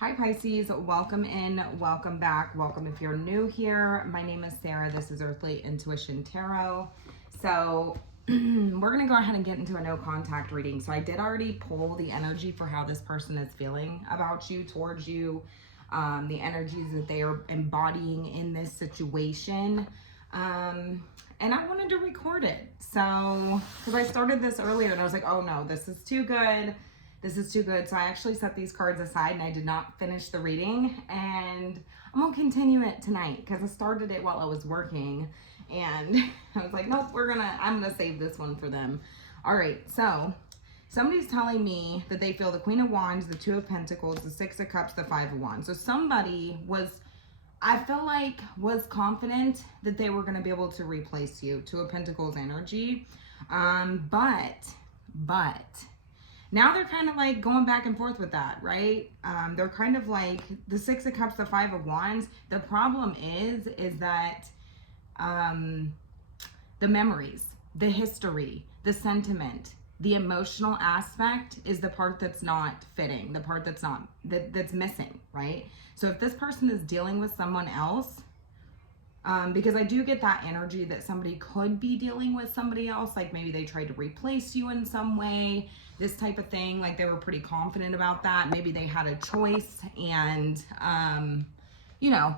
Hi Pisces, welcome in, welcome back, welcome if you're new here. My name is Sarah, this is Earthly Intuition Tarot. So we're gonna go ahead and get into a no contact reading. So I did already pull the energy for how this person is feeling about you, towards you, the energies that they are embodying in this situation. And I wanted to record it. So, because I started this earlier and I was like, oh no, this is too good. This is too good. So I actually set these cards aside and I did not finish the reading, and I'm gonna continue it tonight because I started it while I was working and I was like, nope, I'm gonna save this one for them. All right, so somebody's telling me that they feel the Queen of Wands, the Two of Pentacles, the Six of Cups, the Five of Wands. So somebody I feel like was confident that they were gonna be able to replace you, Two of Pentacles energy. But now they're kind of like going back and forth with that, right? They're kind of like the Six of Cups, the Five of Wands. The problem is that the memories, the history, the sentiment, the emotional aspect is the part that's not fitting, the part that's missing, right? So if this person is dealing with someone else, because I do get that energy that somebody could be dealing with somebody else, like maybe they tried to replace you in some way, this type of thing, like they were pretty confident about that. Maybe they had a choice and, you know,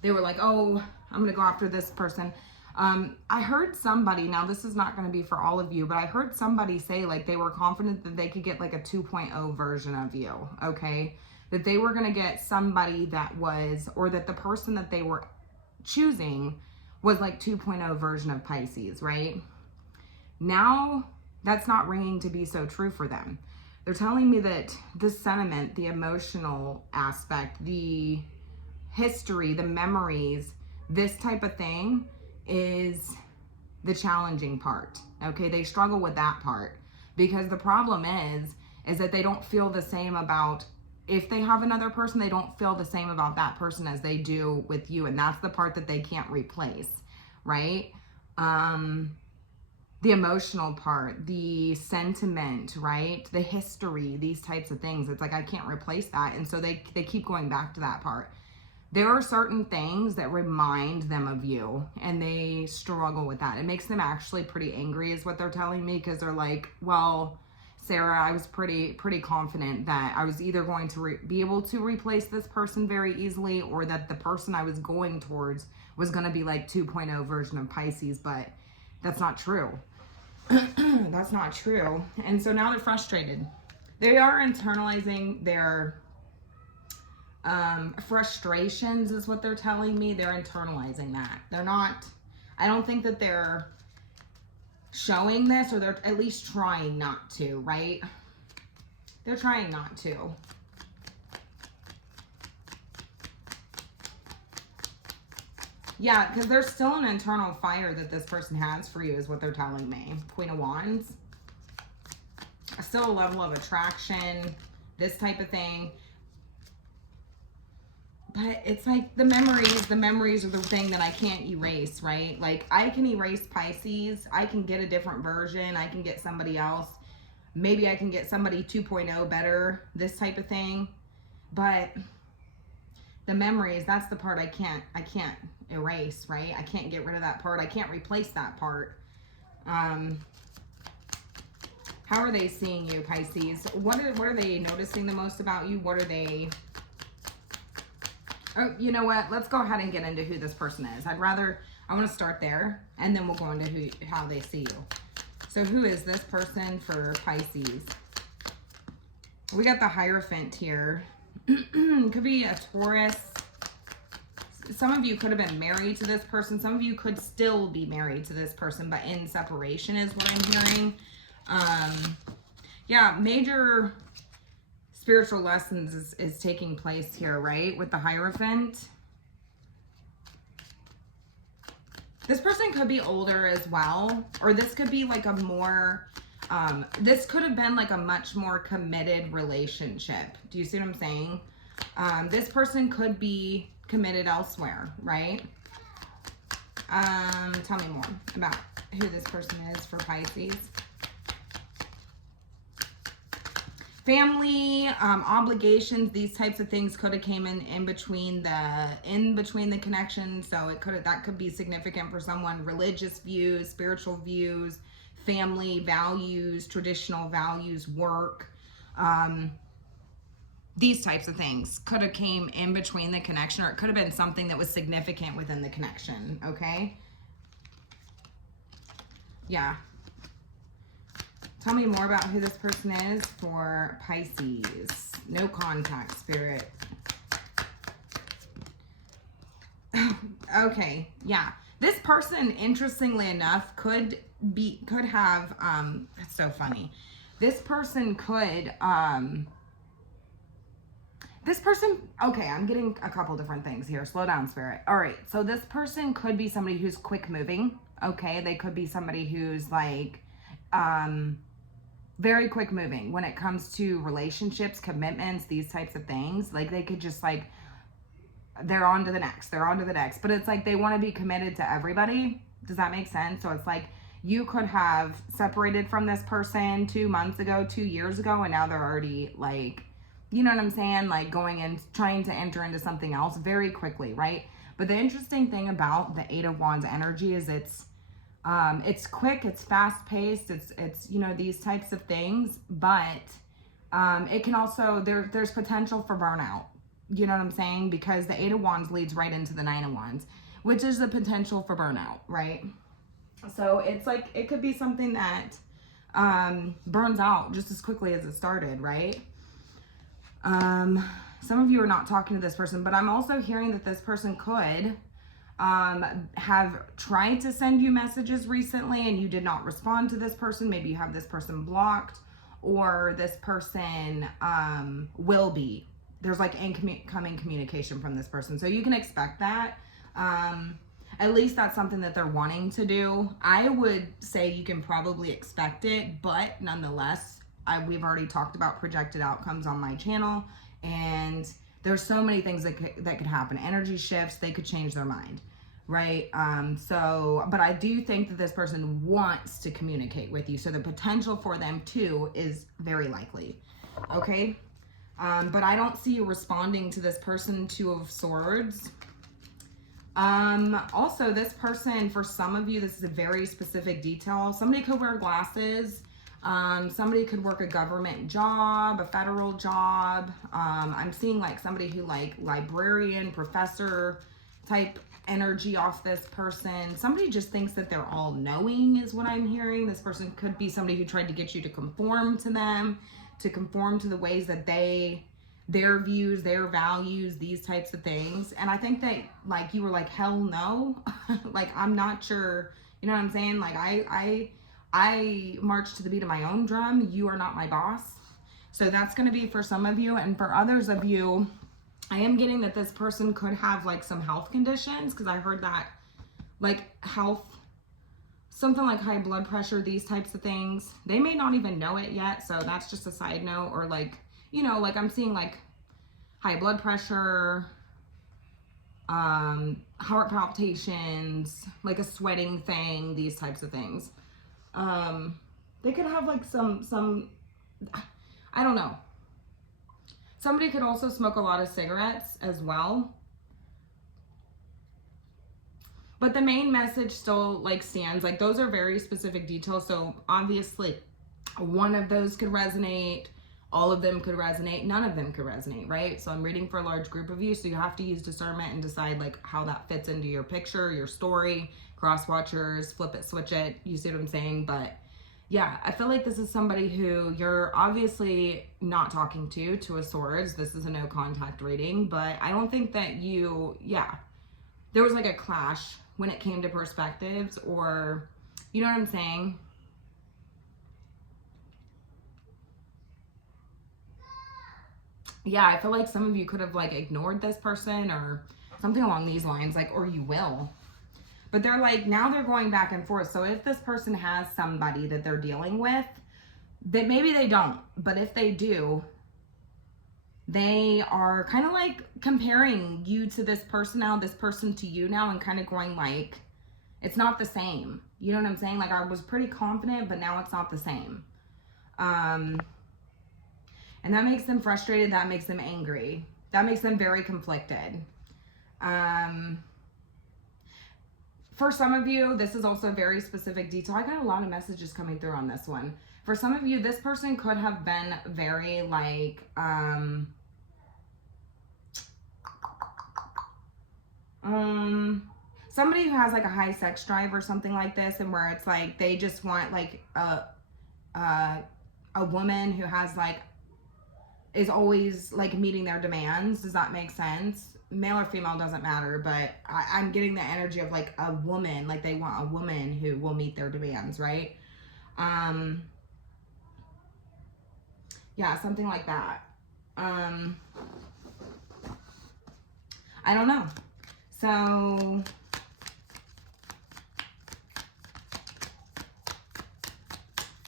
they were like, oh, I'm going to go after this person. I heard somebody, now this is not going to be for all of you, but I heard somebody say like they were confident that they could get like a 2.0 version of you, okay? That they were going to get somebody that was, or that the person that they were choosing was like 2.0 version of Pisces, right? Now that's not ringing to be so true for them. They're telling me that the sentiment, the emotional aspect, the history, the memories, this type of thing is the challenging part. Okay, they struggle with that part because the problem is that they don't feel the same about, if they have another person, they don't feel the same about that person as they do with you. And that's the part that they can't replace, right? The emotional part, the sentiment, right? The history, these types of things. It's like, I can't replace that. And so they keep going back to that part. There are certain things that remind them of you and they struggle with that. It makes them actually pretty angry is what they're telling me, because they're like, well, Sarah, I was pretty confident that I was either going to be able to replace this person very easily, or that the person I was going towards was going to be like 2.0 version of Pisces, but that's not true. That's not true. And so now they're frustrated. They are internalizing their frustrations is what they're telling me. They're internalizing that. They're not, I don't think that they're showing this, or they're at least trying not to, right? They're trying not to. Yeah, because there's still an internal fire that this person has for you is what they're telling me. Queen of Wands. Still a level of attraction, this type of thing. But it's like the memories are the thing that I can't erase, right? Like I can erase Pisces. I can get a different version. I can get somebody else. Maybe I can get somebody 2.0 better, this type of thing. But the memories, that's the part I can't erase, right? I can't get rid of that part. I can't replace that part. How are they seeing you, Pisces? What are they noticing the most about you? What are they... Oh, you know what? Let's go ahead and get into who this person is. I want to start there, and then we'll go into how they see you. So who is this person for Pisces? We got the Hierophant here. Could be a Taurus. Some of you could have been married to this person. Some of you could still be married to this person, but in separation is what I'm hearing. Yeah, major spiritual lessons is taking place here, right? With the Hierophant. This person could be older as well, or this could be like a more, this could have been like a much more committed relationship. Do you see what I'm saying? This person could be committed elsewhere, right? Tell me more about who this person is for Pisces. family, obligations, these types of things could have came in between the connection. So that could be significant for someone. Religious views, spiritual views, family values, traditional values, work, these types of things could have came in between the connection, or it could have been something that was significant within the connection. Okay. Yeah. Tell me more about who this person is for Pisces. No contact, Spirit. Okay, yeah. This person, interestingly enough, could have, that's so funny. This person could, okay, I'm getting a couple different things here. Slow down, Spirit. All right, so this person could be somebody who's quick moving. Okay, they could be somebody who's like, very quick moving when it comes to relationships, commitments, these types of things. Like they could just like, they're on to the next, but it's like they want to be committed to everybody. Does that make sense? So it's like you could have separated from this person 2 months ago, 2 years ago, and now they're already like, you know what I'm saying? Like going and trying to enter into something else very quickly, right? But the interesting thing about the Eight of Wands energy is it's quick, it's fast paced, it's you know, these types of things, but it can also, there's potential for burnout. You know what I'm saying? Because the Eight of Wands leads right into the Nine of Wands, which is the potential for burnout, right? So it's like, it could be something that burns out just as quickly as it started, right? Some of you are not talking to this person, but I'm also hearing that this person could have tried to send you messages recently and you did not respond to this person. Maybe you have this person blocked, or this person will be. There's like incoming communication from this person. So you can expect that. At least that's something that they're wanting to do. I would say you can probably expect it, but nonetheless, we've already talked about projected outcomes on my channel, and there's so many things that could happen. Energy shifts, they could change their mind, right? But I do think that this person wants to communicate with you. So the potential for them to is very likely, okay? But I don't see you responding to this person. Two of Swords. Also, this person, for some of you, this is a very specific detail. Somebody could wear glasses. Somebody could work a government job, a federal job. I'm seeing like somebody who like librarian, professor type energy off this person. Somebody just thinks that they're all knowing is what I'm hearing. This person could be somebody who tried to get you to conform to them, to conform to the ways that their views, their values, these types of things. And I think that like you were like, hell no. Like, I'm not sure, you know what I'm saying? Like I march to the beat of my own drum. You are not my boss. So that's going to be for some of you. And for others of you, I am getting that this person could have like some health conditions, because I heard that like health, something like high blood pressure, these types of things. They may not even know it yet. So that's just a side note. Or like, you know, like I'm seeing like high blood pressure, heart palpitations, like a sweating thing, these types of things. They could have like some, I don't know. Somebody could also smoke a lot of cigarettes as well. But the main message still like stands. Like those are very specific details. So obviously one of those could resonate. All of them could resonate. None of them could resonate, right? So I'm reading for a large group of you. So you have to use discernment and decide like how that fits into your picture, your story, cross watchers, flip it, switch it. You see what I'm saying? But yeah, I feel like this is somebody who you're obviously not talking to a Swords. This is a no contact reading, but I don't think that there was like a clash when it came to perspectives, or, you know what I'm saying? Yeah, I feel like some of you could have like ignored this person or something along these lines, like, or you will. But they're like, now they're going back and forth. So if this person has somebody that they're dealing with, that maybe they don't, but if they do, they are kind of like comparing you to this person now, this person to you now, and kind of going like, it's not the same. You know what I'm saying? Like I was pretty confident, but now it's not the same. And that makes them frustrated. That makes them angry. That makes them very conflicted. For some of you, this is also a very specific detail. I got a lot of messages coming through on this one. For some of you, this person could have been very like, somebody who has like a high sex drive or something like this, and where it's like they just want like a woman who has like, is always like meeting their demands. Does that make sense? Male or female doesn't matter, but I'm getting the energy of like a woman, like they want a woman who will meet their demands, right? Yeah, something like that. I don't know. So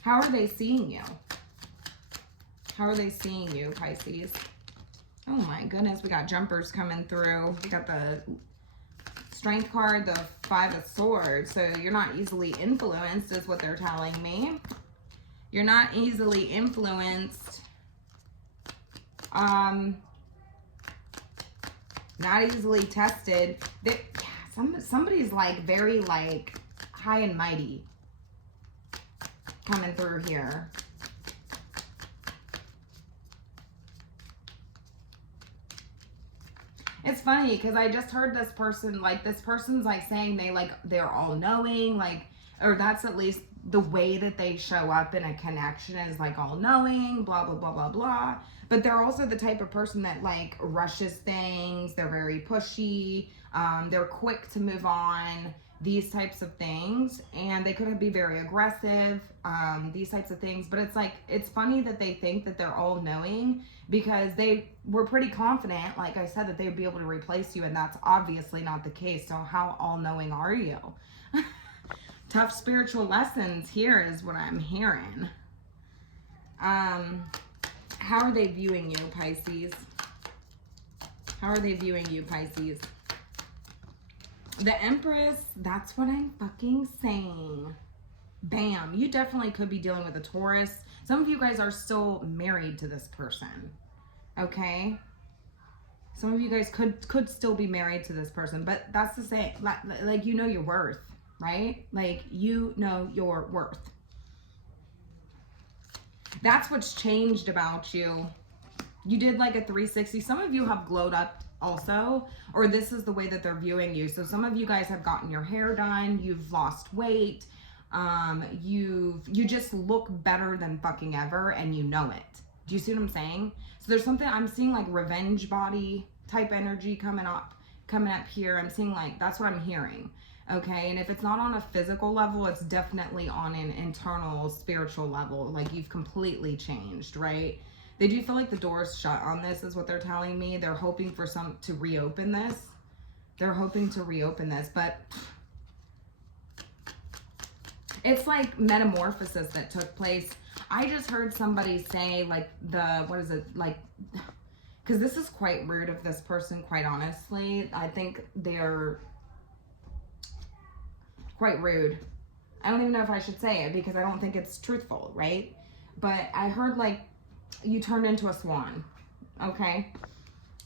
how are they seeing you? How are they seeing you, Pisces? Oh my goodness, we got jumpers coming through. We got the Strength card, the Five of Swords. So you're not easily influenced is what they're telling me. You're not easily influenced. Not easily tested. Somebody's like very like high and mighty coming through here. It's funny because I just heard this person, like this person's like saying they're all knowing, like, or that's at least the way that they show up in a connection is like all knowing, blah, blah, blah, blah, blah. But they're also the type of person that like rushes things. They're very pushy. They're quick to move on, these types of things. And they could be very aggressive, these types of things. But it's like, it's funny that they think that they're all knowing because they were pretty confident, like I said, that they would be able to replace you. And that's obviously not the case. So how all knowing are you? Tough spiritual lessons here is what I'm hearing. How are they viewing you, Pisces? How are they viewing you, Pisces? The Empress, that's what I'm fucking saying. Bam. You definitely could be dealing with a Taurus. Some of you guys are still married to this person. Okay? Some of you guys could still be married to this person. But that's the same. Like, you know your worth. Right? Like, you know your worth. That's what's changed about you. You did like a 360. Some of you have glowed up also, or this is the way that they're viewing you. So some of you guys have gotten your hair done. You've lost weight. You just look better than fucking ever, and you know it. Do you see what I'm saying? So there's something, I'm seeing like revenge body type energy coming up here. I'm seeing like, that's what I'm hearing. Okay, and if it's not on a physical level, it's definitely on an internal spiritual level. Like, you've completely changed, right? They do feel like the door's shut on this, is what they're telling me. They're hoping for to reopen this. They're hoping to reopen this, but it's like metamorphosis that took place. I just heard somebody say like because this is quite rude of this person, quite honestly. I think they're quite rude. I don't even know if I should say it because I don't think it's truthful, right? But I heard like you turned into a swan. Okay,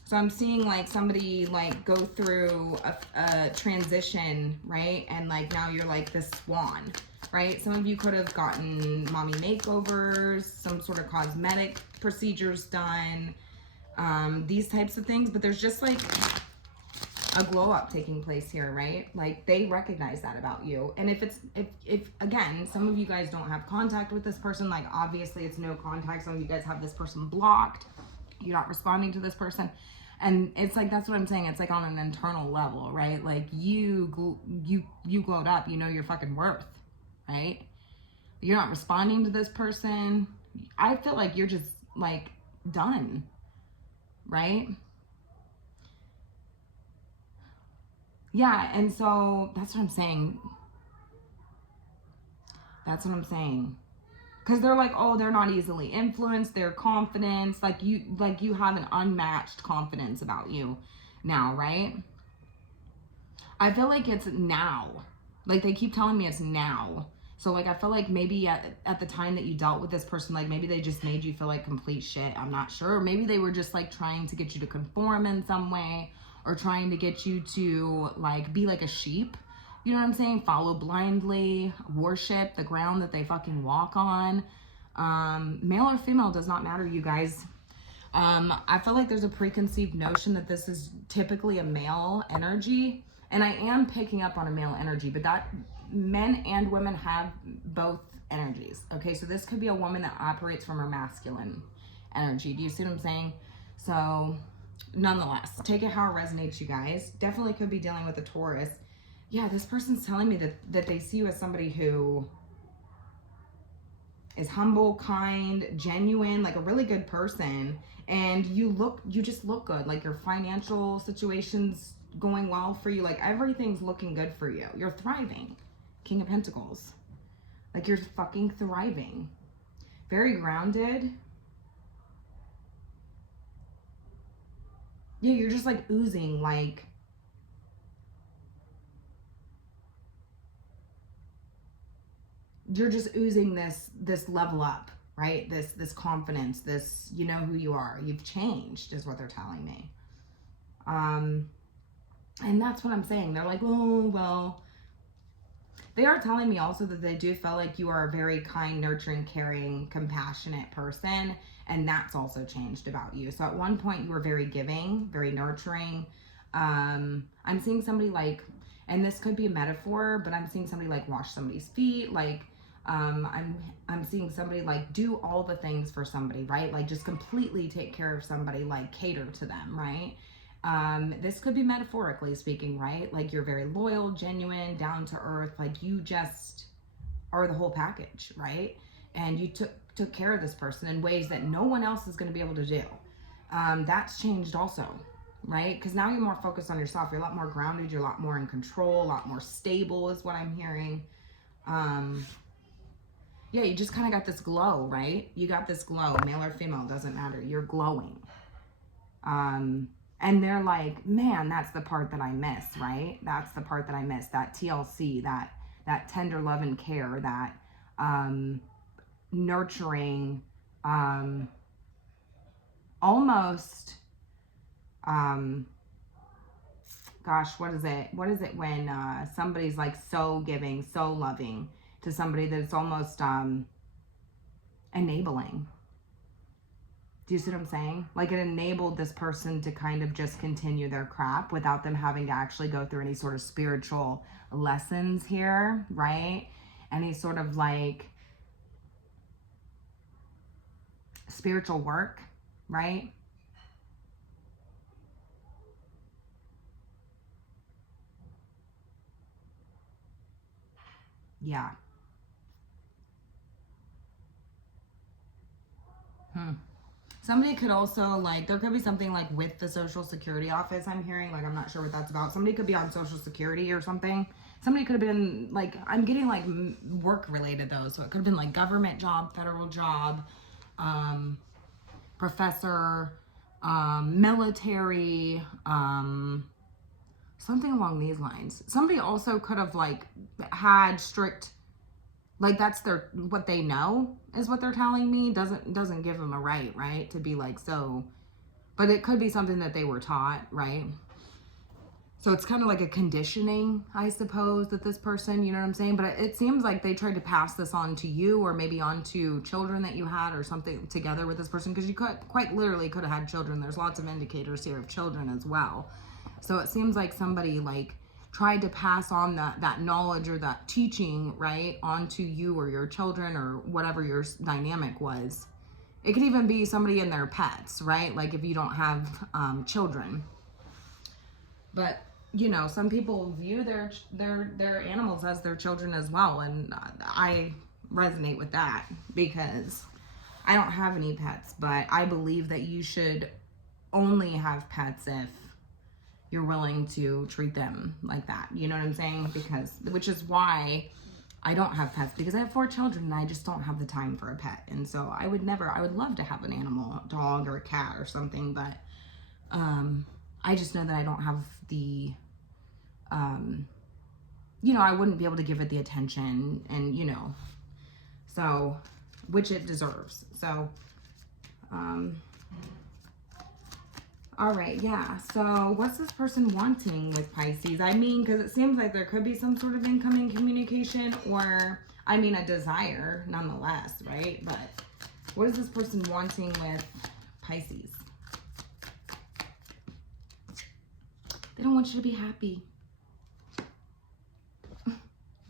so I'm seeing like somebody like go through a transition, right? And like now you're like this swan, right? Some of you could have gotten mommy makeovers, some sort of cosmetic procedures done, these types of things. But there's just like a glow up taking place here, right? Like, they recognize that about you. And if again, some of you guys don't have contact with this person, like obviously it's no contact. Some of you guys have this person blocked. You're not responding to this person. And it's like, that's what I'm saying. It's like on an internal level, right? Like you glowed up, you know your fucking worth, right? You're not responding to this person. I feel like you're just like done, right? Yeah, and so that's what I'm saying. That's what I'm saying. Because they're like, oh, they're not easily influenced. Their confidence, like you have an unmatched confidence about you now, right? I feel like it's now. Like, they keep telling me it's now. So like I feel like maybe at the time that you dealt with this person, like maybe they just made you feel like complete shit. I'm not sure. Or maybe they were just like trying to get you to conform in some way, or trying to get you to like be like a sheep. You know what I'm saying? Follow blindly, worship the ground that they fucking walk on. Male or female does not matter, you guys. I feel like there's a preconceived notion that this is typically a male energy, and I am picking up on a male energy, but that men and women have both energies. Okay, so this could be a woman that operates from her masculine energy. Do you see what I'm saying? So nonetheless, take it how it resonates, you guys. Definitely could be dealing with a Taurus. Yeah, this person's telling me that they see you as somebody who is humble, kind, genuine, like a really good person. And you just look good. Like your financial situation's going well for you. Like everything's looking good for you. You're thriving. King of Pentacles. Like you're fucking thriving. Very grounded. Yeah, you're just like oozing, like you're just oozing this level up, right? This confidence, this, you know who you are. You've changed is what they're telling me. And that's what I'm saying. They're like, oh, well, they are telling me also that they do feel like you are a very kind, nurturing, caring, compassionate person. And that's also changed about you. So at one point you were very giving, very nurturing. I'm seeing somebody like, and this could be a metaphor, but I'm seeing somebody like wash somebody's feet. Like, I'm seeing somebody like do all the things for somebody, right? Like just completely take care of somebody, like cater to them, right? This could be metaphorically speaking, right? Like you're very loyal, genuine, down to earth. Like you just are the whole package, right? And you took care of this person in ways that no one else is going to be able to do. That's changed also, right? Because now you're more focused on yourself. You're a lot more grounded. You're a lot more in control, a lot more stable is what I'm hearing. Yeah, you just kind of got this glow, right? You got this glow, male or female, doesn't matter. You're glowing. And they're like, man, that's the part that I miss, right? That's the part that I miss, that TLC, that tender love and care, that nurturing, almost, gosh, what is it? What is it when somebody's like so giving, so loving to somebody that's almost enabling? Do you see what I'm saying? Like it enabled this person to kind of just continue their crap without them having to actually go through any sort of spiritual lessons here, right? Any sort of like spiritual work, right? Yeah. Somebody could also like, there could be something like with the Social Security office, I'm hearing, like, I'm not sure what that's about. Somebody could be on Social Security or something. Somebody could have been like, I'm getting like work related though. So it could have been like government job, federal job, professor, military, something along these lines. Somebody also could have like had strict, like that's their, what they know is what they're telling me. Doesn't give them a right to be like, so, but it could be something that they were taught, right? So it's kind of like a conditioning, I suppose, that this person, you know what I'm saying? But it seems like they tried to pass this on to you, or maybe on to children that you had or something together with this person, because you quite literally could have had children. There's lots of indicators here of children as well. So it seems like somebody like tried to pass on that knowledge or that teaching, right, onto you or your children or whatever your dynamic was. It could even be somebody in their pets, right? Like if you don't have children. But, you know, some people view their animals as their children as well. And I resonate with that because I don't have any pets, but I believe that you should only have pets if you're willing to treat them like that. You know what I'm saying? Which is why I don't have pets, because I have 4 children and I just don't have the time for a pet. And so I would love to have an animal, a dog or a cat or something, but I just know that I don't have the you know, I wouldn't be able to give it the attention and, you know, so, which it deserves. So, all right, yeah. So what's this person wanting with Pisces? I mean, because it seems like there could be some sort of incoming communication, or, I mean, a desire nonetheless, right? But what is this person wanting with Pisces? They don't want you to be happy.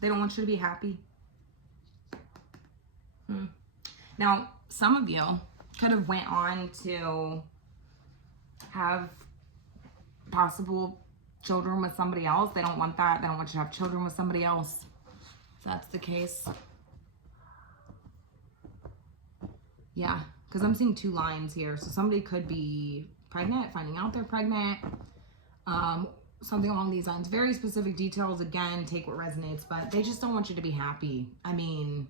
They don't want you to be happy. Now, some of you could have went on to have possible children with somebody else. They don't want that. They don't want you to have children with somebody else. If that's the case. Yeah, because I'm seeing 2 lines here. So somebody could be pregnant, finding out they're pregnant. Something along these lines. Very specific details. Again, take what resonates. But they just don't want you to be happy. I mean,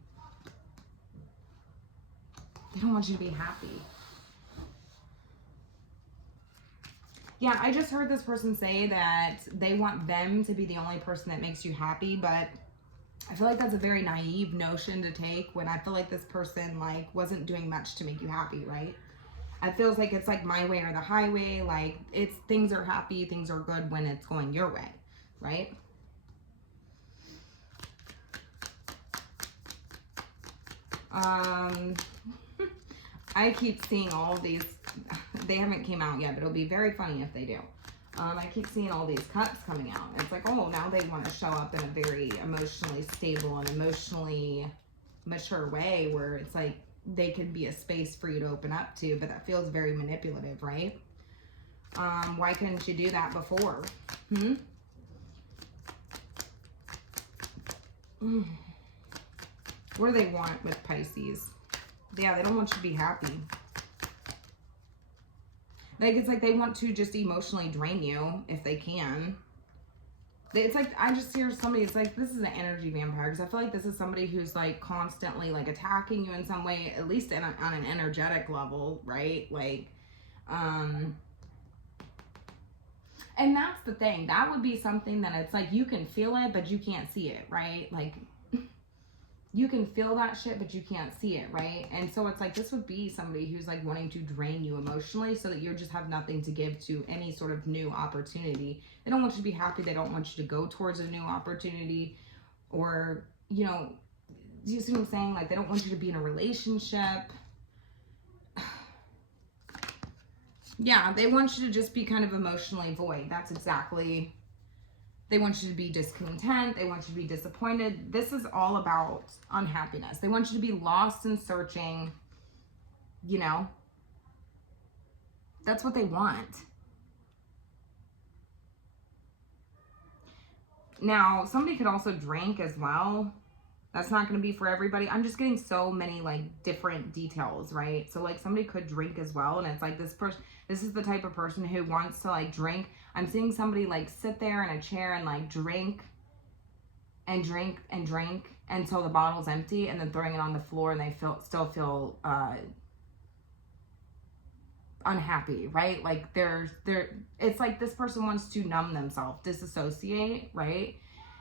they don't want you to be happy. Yeah, I just heard this person say that they want them to be the only person that makes you happy, but I feel like that's a very naive notion to take when I feel like this person, like, wasn't doing much to make you happy, right? It feels like it's like my way or the highway. Like, it's things are happy, things are good when it's going your way, right? I keep seeing all of these. They haven't came out yet, but it'll be very funny if they do. I keep seeing all these cups coming out. It's like, oh, now they want to show up in a very emotionally stable and emotionally mature way where it's like they could be a space for you to open up to, but that feels very manipulative, right? Why couldn't you do that before? What do they want with Pisces? Yeah, they don't want you to be happy. Like, it's like they want to just emotionally drain you if they can. It's like, I just hear somebody, it's like, this is an energy vampire, because I feel like this is somebody who's like constantly like attacking you in some way, at least on an energetic level, right? Like, and that's the thing. That would be something that it's like, you can feel it, but you can't see it, right? Like, you can feel that shit, but you can't see it, right? And so it's like, this would be somebody who's like wanting to drain you emotionally so that you just have nothing to give to any sort of new opportunity. They don't want you to be happy. They don't want you to go towards a new opportunity, or, you know, do you see what I'm saying? Like, they don't want you to be in a relationship. Yeah, they want you to just be kind of emotionally void. That's exactly. They want you to be discontent. They want you to be disappointed. This is all about unhappiness. They want you to be lost and searching, you know. That's what they want. Now, somebody could also drink as well. That's not going to be for everybody. I'm just getting so many like different details, right? So like somebody could drink as well. And it's like this is the type of person who wants to like drink. I'm seeing somebody like sit there in a chair and like drink and drink and drink until the bottle's empty, and then throwing it on the floor, and they still feel unhappy, right? Like it's like this person wants to numb themselves, disassociate, right?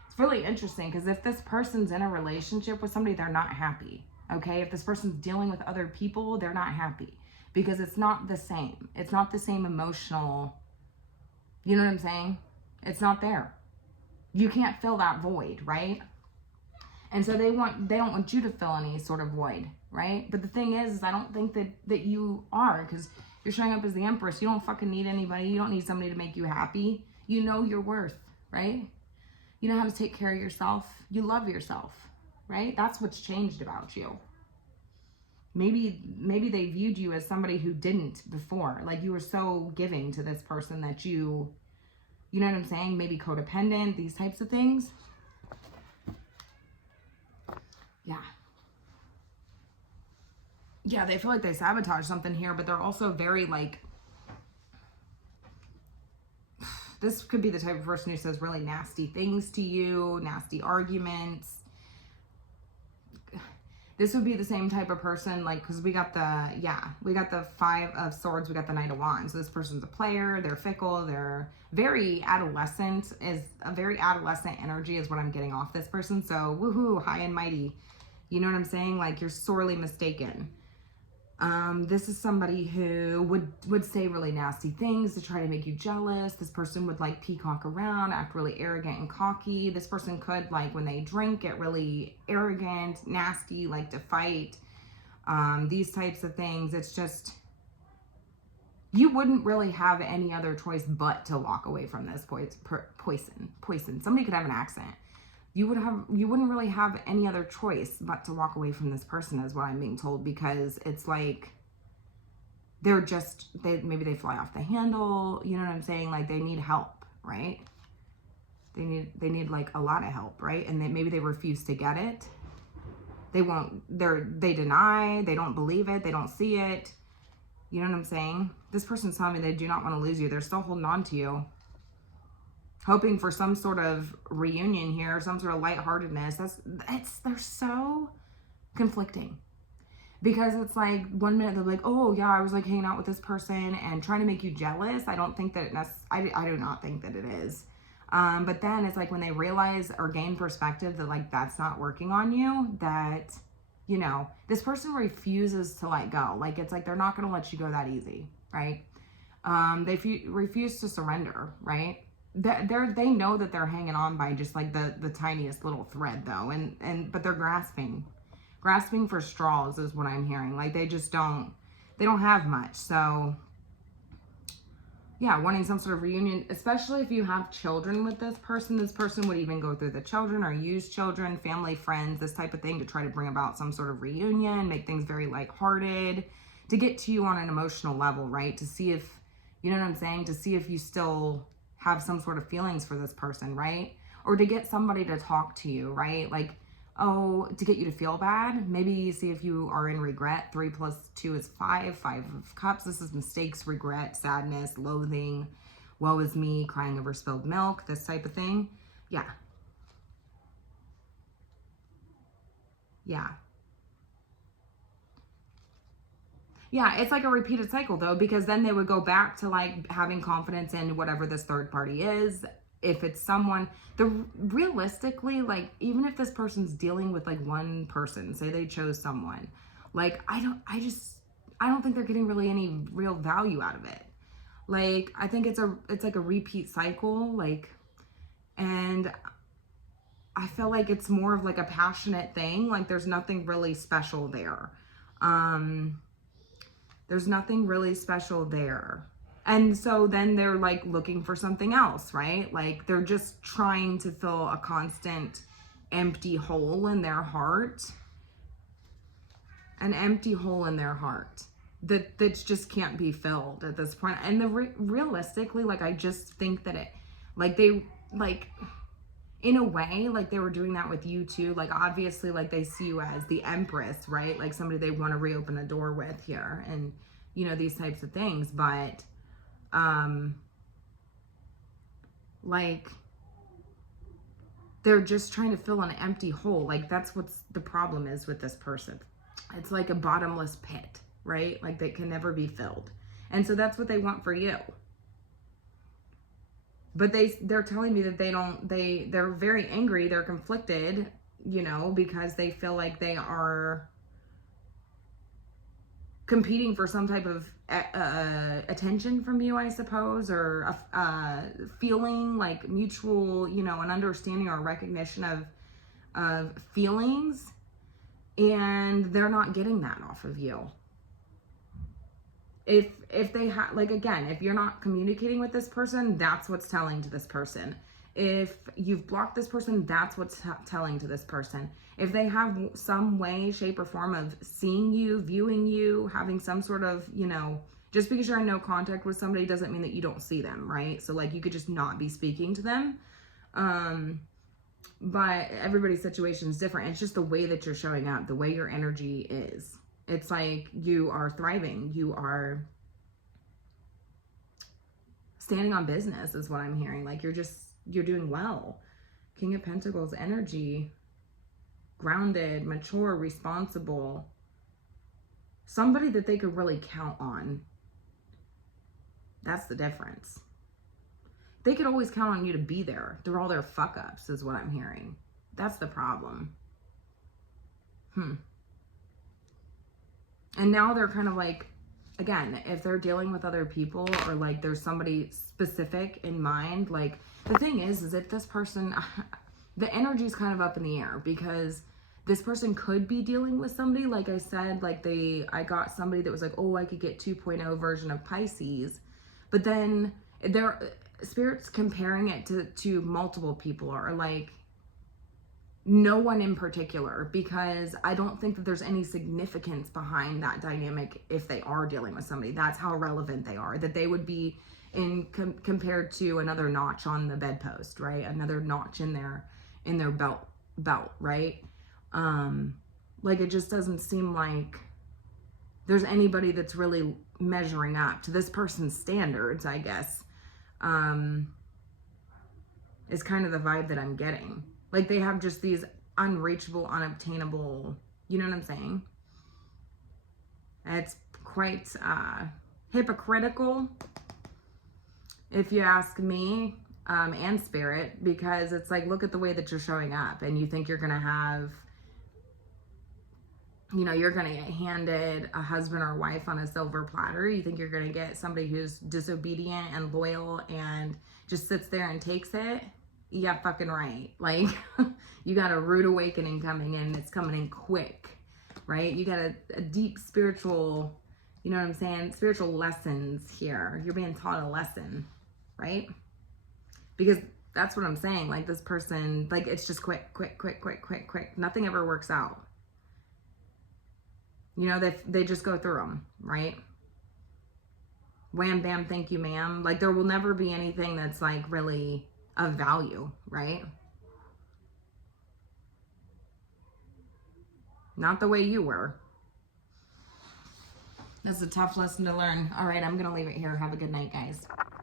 It's really interesting, because if this person's in a relationship with somebody, they're not happy, okay? If this person's dealing with other people, they're not happy, because it's not the same. It's not the same emotional, you know what I'm saying? It's not there. You can't fill that void, right? And so they don't want you to fill any sort of void, right? But the thing is I don't think that you are, because you're showing up as the Empress. You don't fucking need anybody. You don't need somebody to make you happy. You know your worth, right? You know how to take care of yourself. You love yourself, right? That's what's changed about you. Maybe they viewed you as somebody who didn't before. Like, you were so giving to this person that you know what I'm saying? Maybe codependent, these types of things. Yeah. Yeah, they feel like they sabotage something here, but they're also very like, this could be the type of person who says really nasty things to you, nasty arguments. This would be the same type of person, like, because we got the Five of Swords, we got the Knight of Wands. So this person's a player, they're fickle, they're very adolescent, is a very adolescent energy is what I'm getting off this person. So woohoo, high and mighty. You know what I'm saying? Like, you're sorely mistaken. This is somebody who would say really nasty things to try to make you jealous. This person would like peacock around, act really arrogant and cocky. This person could, like, when they drink, get really arrogant, nasty, like to fight. These types of things. It's just, you wouldn't really have any other choice but to walk away from this poison. Somebody could have an accent. You wouldn't really have any other choice but to walk away from this person, is what I'm being told, because it's like maybe they fly off the handle, you know what I'm saying? Like, they need help, right? They need like a lot of help, right? And maybe they refuse to get it. They deny, they don't believe it, they don't see it. You know what I'm saying? This person's telling me they do not want to lose you. They're still holding on to you, hoping for some sort of reunion here, some sort of lightheartedness. They're so conflicting, because it's like one minute they're like, oh yeah, I was like hanging out with this person and trying to make you jealous. I don't think that I do not think that it is. But then it's like when they realize or gain perspective that like that's not working on you, that, you know, this person refuses to let go. Like, it's like they're not going to let you go that easy, right? They refuse to surrender, right? They know that they're hanging on by just like the tiniest little thread though, but they're grasping for straws is what I'm hearing. Like, they don't have much. So yeah, wanting some sort of reunion, especially if you have children with this person would even go through the children or use children, family, friends, this type of thing to try to bring about some sort of reunion, make things very lighthearted, to get to you on an emotional level, right? To see if, you know what I'm saying? To see if you still have some sort of feelings for this person, right? Or to get somebody to talk to you, right? Like, oh, to get you to feel bad. Maybe see if you are in regret. 3 + 2 is 5. 5 of Cups. This is mistakes, regret, sadness, loathing, woe is me, crying over spilled milk, this type of thing. Yeah. Yeah. Yeah, it's like a repeated cycle though, because then they would go back to like having confidence in whatever this third party is. If it's someone, realistically, like, even if this person's dealing with like one person, say they chose someone, like, I don't think they're getting really any real value out of it. Like, I think it's like a repeat cycle, like, and I feel like it's more of like a passionate thing. Like, there's nothing really special there. There's nothing really special there. And so then they're like looking for something else, right? Like, they're just trying to fill a constant empty hole in their heart. An empty hole in their heart that just can't be filled at this point. And realistically, like, I just think that in a way, like, they were doing that with you too. Like, obviously, like, they see you as the Empress, right? Like, somebody they want to reopen a door with here, and, you know, these types of things. But like, they're just trying to fill an empty hole. Like, that's what's the problem is with this person. It's like a bottomless pit, right? Like, that can never be filled. And so that's what they want for you. But they're telling me that they're very angry, they're conflicted, you know, because they feel like they are competing for some type of attention from you, I suppose, or a feeling like mutual, you know, an understanding or recognition of feelings, and they're not getting that off of you. If they have, like, again, if you're not communicating with this person, that's what's telling to this person. If you've blocked this person, that's what's telling to this person. If they have some way, shape, or form of seeing you, viewing you, having some sort of, you know, just because you're in no contact with somebody doesn't mean that you don't see them, right? So, like, you could just not be speaking to them. But everybody's situation is different. It's just the way that you're showing up, the way your energy is. It's like you are thriving. You are standing on business is what I'm hearing. Like, you're doing well. King of Pentacles energy. grounded, mature, responsible, somebody that they could really count on. That's the difference. They could always count on you to be there through all their fuck ups, is what I'm hearing. That's the problem. And now they're kind of like, again, if they're dealing with other people, or like there's somebody specific in mind, like the thing is if this person, the energy's kind of up in the air, because this person could be dealing with somebody, like I said, like I got somebody that was like, oh, I could get 2.0 version of Pisces, but then their Spirit's comparing it to multiple people, or like no one in particular, because I don't think that there's any significance behind that dynamic if they are dealing with somebody. That's how relevant they are, that they would be in compared to another notch on the bedpost, right? Another notch in their belt, right? Like it just doesn't seem like there's anybody that's really measuring up to this person's standards, I guess. Is kind of the vibe that I'm getting. Like they have just these unreachable, unobtainable, you know what I'm saying? It's quite hypocritical, if you ask me, and Spirit, because it's like, look at the way that you're showing up, and you think you're gonna have, you know, you're gonna get handed a husband or wife on a silver platter. You think you're gonna get somebody who's disobedient and loyal and just sits there and takes it. Yeah, fucking right. Like, you got a rude awakening coming in. It's coming in quick, right? You got a deep spiritual, you know what I'm saying? Spiritual lessons here. You're being taught a lesson, right? Because that's what I'm saying. Like this person, like it's just quick. Nothing ever works out. You know, they just go through them, right? Wham, bam, thank you, ma'am. Like there will never be anything that's like really of value, right? Not the way you were. That's a tough lesson to learn. All right, I'm going to leave it here. Have a good night, guys.